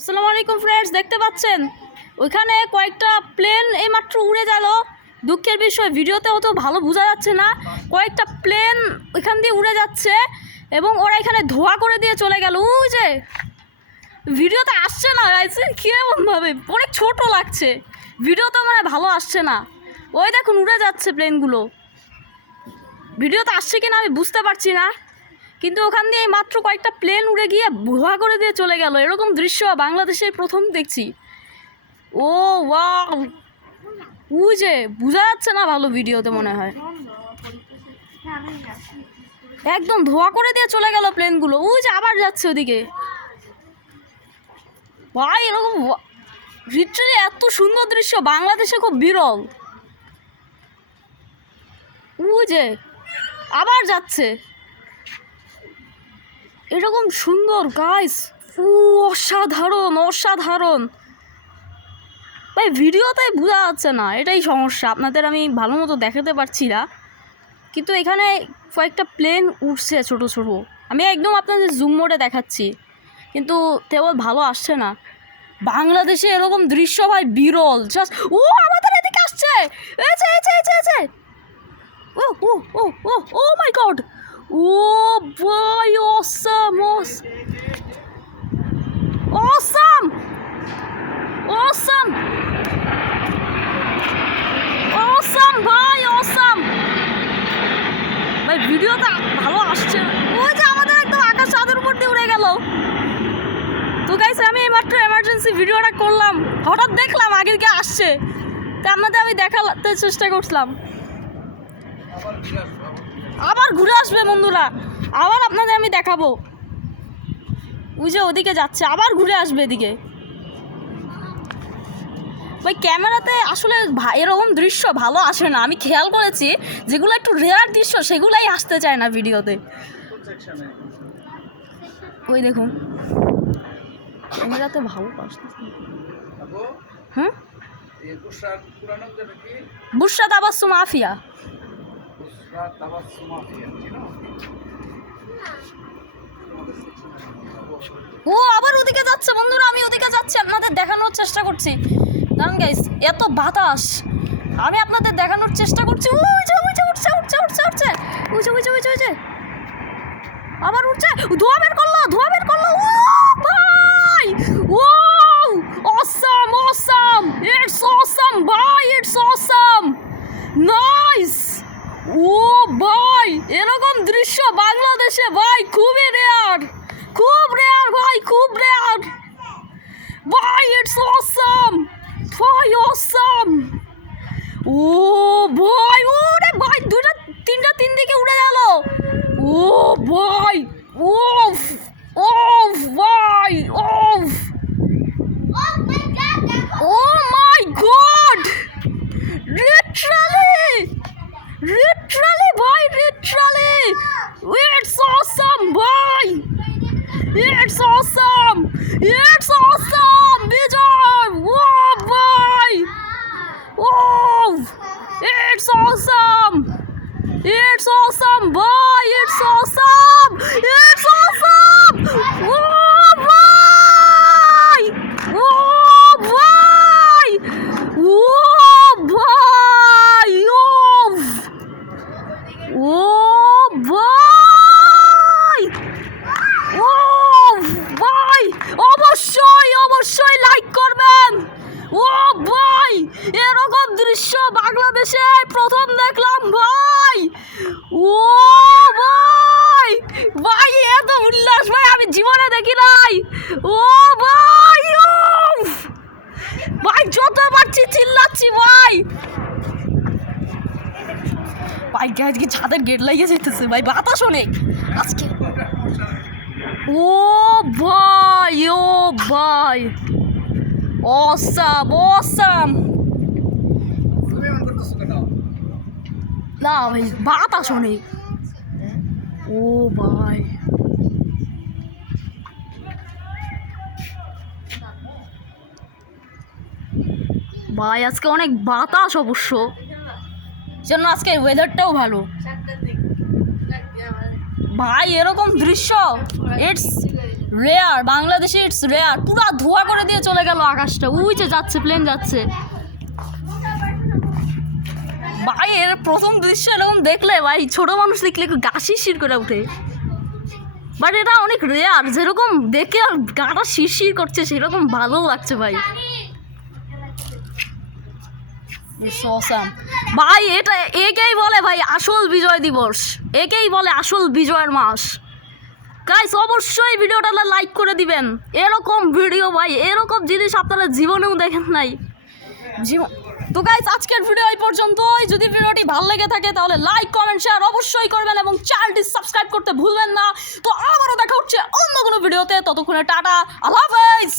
আসসালামু আলাইকুম ফ্রেন্ডস দেখতে পাচ্ছেন? ওইখানে কয়েকটা প্লেন এইমাত্র উড়ে গেল। দুঃখের বিষয়, ভিডিওতে হয়তো ভালো বোঝা যাচ্ছে না। কয়েকটা প্লেন ওইখান দিয়ে উড়ে যাচ্ছে এবং ওরা এখানে ধোয়া করে দিয়ে চলে গেল। ওই যে, ভিডিওতে আসছে না গাইছে কীরকমভাবে অনেক ছোট লাগছে। ভিডিওতে মানে ভালো আসছে না। ওই দেখুন, উড়ে যাচ্ছে প্লেনগুলো ভিডিওতে আসছে কিনা আমি বুঝতে পারছি না। কিন্তু ওখান দিয়ে মাত্র কয়েকটা প্লেন উড়ে গিয়ে ভুয়া করে দিয়ে চলে গেল। এরকম দৃশ্য বাংলাদেশে প্রথম দেখছি। ও যে, বোঝা যাচ্ছে না ভালো ভিডিওতে মনে হয়। একদম ধোয়া করে দিয়ে চলে গেল প্লেনগুলো। উই যে, আবার যাচ্ছে ওদিকে। ভাই, এরকম লিটারালি এত সুন্দর দৃশ্য। বাংলাদেশে খুব বিরল। উই যে, আবার যাচ্ছে। এরকম সুন্দর গাইস ও অসাধারণ অসাধারণ। ভাই ভিডিওতে বোঝা যাচ্ছে না, এটাই সমস্যা। আপনাদের আমি ভালো মতো দেখাতে পারছি না। কিন্তু এখানে কয়েকটা প্লেন উঠছে ছোট ছোট। আমি একদম আপনাদের জুম মোডে দেখাচ্ছি। কিন্তু তেমন ভালো আসছে না। বাংলাদেশে এরকম দৃশ্য, ভাই, বিরল। জাস্ট ও আমাদের এদিকে আসছে! ও ও ও ও ও মাই গড ও ভাই অসাম অসাম অসাম অসাম ভাই অসাম ভাই ভিডিওটা ভালো আসছে। ওই যে আমাদের একদম আকাশ চাঁদের উপর দিয়ে উড়ে গেল। তো গাইস আমি এইমাত্র এমার্জেন্সি ভিডিওটা করলাম। হঠাৎ দেখলাম আগে দিকে আসছে। তা আপনাদের আমি দেখাতে চেষ্টা করছিলাম। আবার ঘুরে আসবে বন্ধুরা। আবার আপনাদের আমি দেখাবো। ওই যে ওদিকে যাচ্ছে, আবার ঘুরে আসবে এদিকে। ওই ক্যামেরাতে আসলে এরকম দৃশ্য ভালো আসে না। আমি খেয়াল করেছি, যেগুলো একটু রেয়ার দৃশ্য, সেগুলাই আসতে চায় না ভিডিওতে। ওই দেখুন। ক্যামেরাতে ভালো আসতে আবাসু মাফিয়া। ও, আবার ওদিকে যাচ্ছে। বন্ধুরা, আমি ওদিকে যাচ্ছি, আপনাদের দেখানোর চেষ্টা করছি। কারণ গাইস এত বাতাস। আমি আপনাদের দেখানোর চেষ্টা করছি। উঠছে উঠছে উঠছে উঠছে ওই যে ওই যে ওই যে আবার উঠছে। ধোয়া বের করল, ধোয়া বের করল। ও ভাই! ও অসাম অসাম ইটস অসাম ভাই ইটস অসাম নাইস ও ভাই, এরকম দৃশ্য বাংলাদেশে, ভাই, খুবই রেয়ার খুব রেয়ার ভাই, খুব রেয়ার ভাই ইটস অসাম ভাই অসাম ও ভাই ওরে ভাই দুটা তিনটা তিন দিকে উড়ে গেল। ও ভাই ওফ ওফ ভাই awesome! It's awesome! Boy, it's awesome! It's awesome! Whoa! ভাই আজকে ছাদের গেট লাগিয়ে যেতেছে ভাই, বাতাস অনেক। আজকে। ও ভাই ও ভাই। অসাম অসাম না ভাই, বাতাস অনেক। ও ভাই। ভাই, আজকে অনেক বাতাস অবশ্য। জন্য আজকে ওয়েদারটাও ভালো। ভাই, এরকম দৃশ্য ইটস রেয়ার বাংলাদেশে ইটস রেয়ার পুরো ধোয়া করে দিয়ে চলে গেল আকাশটা। উই যে যাচ্ছে প্লেন যাচ্ছে। ভাই, এর প্রথম দৃশ্য এরকম দেখলে, ভাই, ছোট মানুষ দেখলে একটু গা শিরশির করে উঠে বাট এটা অনেক রেয়ার যেরকম দেখে আর গাটা শিরশির করছে, সেরকম ভালো লাগছে, ভাই। ভাই, এটা একেই বলে ভাই, আসল বিজয় দিবস। একেই বলে আসল বিজয়ের মাস। গাইস অবশ্যই ভিডিওটা লাইক করে দিবেন। এরকম ভিডিও ভাই, এরকম জিনিস আপনারা জীবনেও দেখেন নাই। জীবন তো গাইস আজকের ভিডিও এই পর্যন্তই। যদি ভিডিওটি ভালো লেগে থাকে, তাহলে লাইক কমেন্ট শেয়ার অবশ্যই করবেন এবং চ্যানেলটি সাবস্ক্রাইব করতে ভুলবেন না। তো আবারও দেখা হচ্ছে অন্য কোনো ভিডিওতে ততক্ষণে টাটা, আল্লাহ হাফেজ!